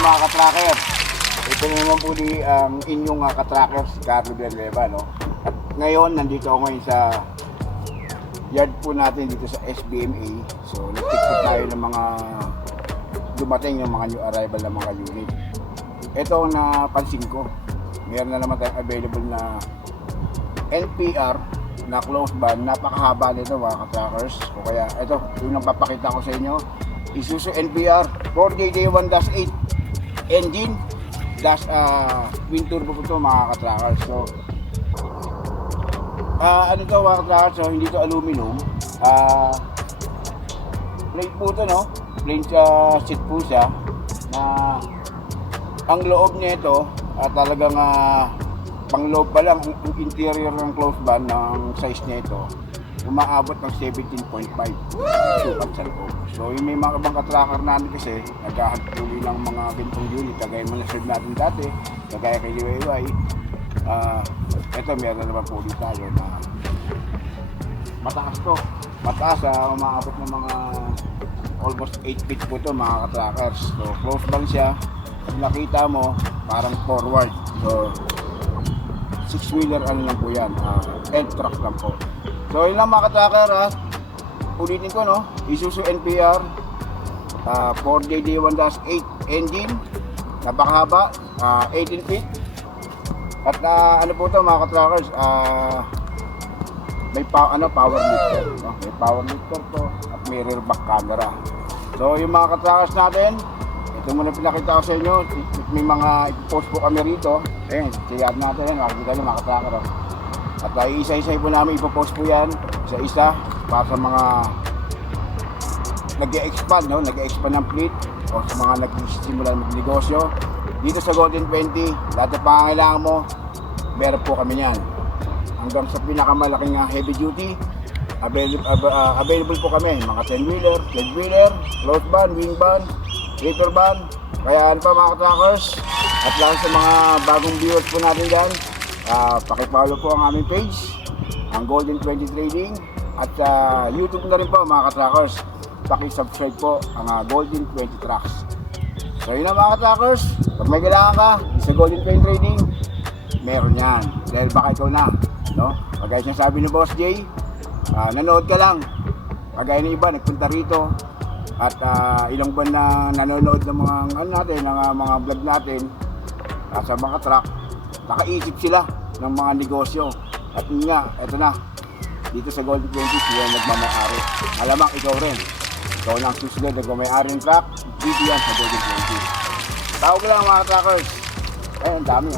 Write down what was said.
mga katracker. Ito naman po ang inyong katracker, si Carlo Villanueva, no? At ngayon, nandito ako ngayon sa yard po natin dito sa SBMA. So, nagtikot tayo ng mga dumating ng mga new arrival na mga unit. Ito ang napansin ko. Meron na naman tayong available na NPR na close band. Napakahaba nito mga katrackers. O kaya ito, yung napapakita ko sa inyo, Isuzu NPR 4JJ1-8 engine dash twin turbo po ito mga katrackers. So ano to mga katrackers, so hindi to aluminum, plate po ito, no? Plain seat po siya na ang loob niya ito talagang pang loob pa lang ang interior ng close band ng size niya ito umaabot ng 17.5 sukat sa loob. So yung may mga ibang katracker namin kasi naghahantuloy ng mga gantong unit kagaya mga serve natin dati, kagaya kay Liwayway. Ito meron naman po ulit tayo na mataas to, mataas, umaabot ng mga almost 8 feet po ito mga katrackers. So close band siya, pag nakita mo parang forward. So 6-wheeler ano lang po yan, end truck lang po. So yun lang mga katracker, ulitin ko, no? Isuzu NPR 4JJ1-8 engine, napakahaba, 18 feet. At ano po ito mga katrackers, may power lifter, no? May power lifter to at may rear back camera. So yung mga katrackers natin, ito muna pinakita ko sa inyo. May mga ipopost po kami rito. Ayan, siyad natin yan, makikita nyo mga katracker. At isa-isa po namin ipopost po yan, isa-isa, para sa mga nag-e-expand, no? Nag-e-expand ng fleet o sa mga nag-simula ng negosyo. Dito sa Golden 20, lahat ng pangangailangan mo, meron po kami yan. Hanggang sa pinakamalaking heavy duty, available po kami. Mga 10-wheeler, 12-wheeler, close band, wing band, trailer band. Kaya ano pa mga katrackers, at lang sa mga bagong viewers po natin dyan, pakipollow po ang aming page, ang Golden 20 Trading, at YouTube na rin po mga katrackers. Pakisubscribe po ang Golden 20 Trucks. So yun na mga katrackers, pag may kailangan ka sa Golden 20 Trading, meron yan. Dahil baka ikaw na, no? Kagaya siya sabi ni Boss J, nanood ka lang. Kagaya ng iba, nagpunta rito at ilang buwan na nanonood ng mga ano natin, ng mga vlog natin sa mga truck, nakaisip sila ng mga negosyo. At yun nga, eto na, dito sa Golden 20 sila nagmamayari. Alamang ikaw rin, ikaw lang susunod nagmamayari ng truck, dito yan sa Golden 20. Tawag lang mga truckers. Ang dami,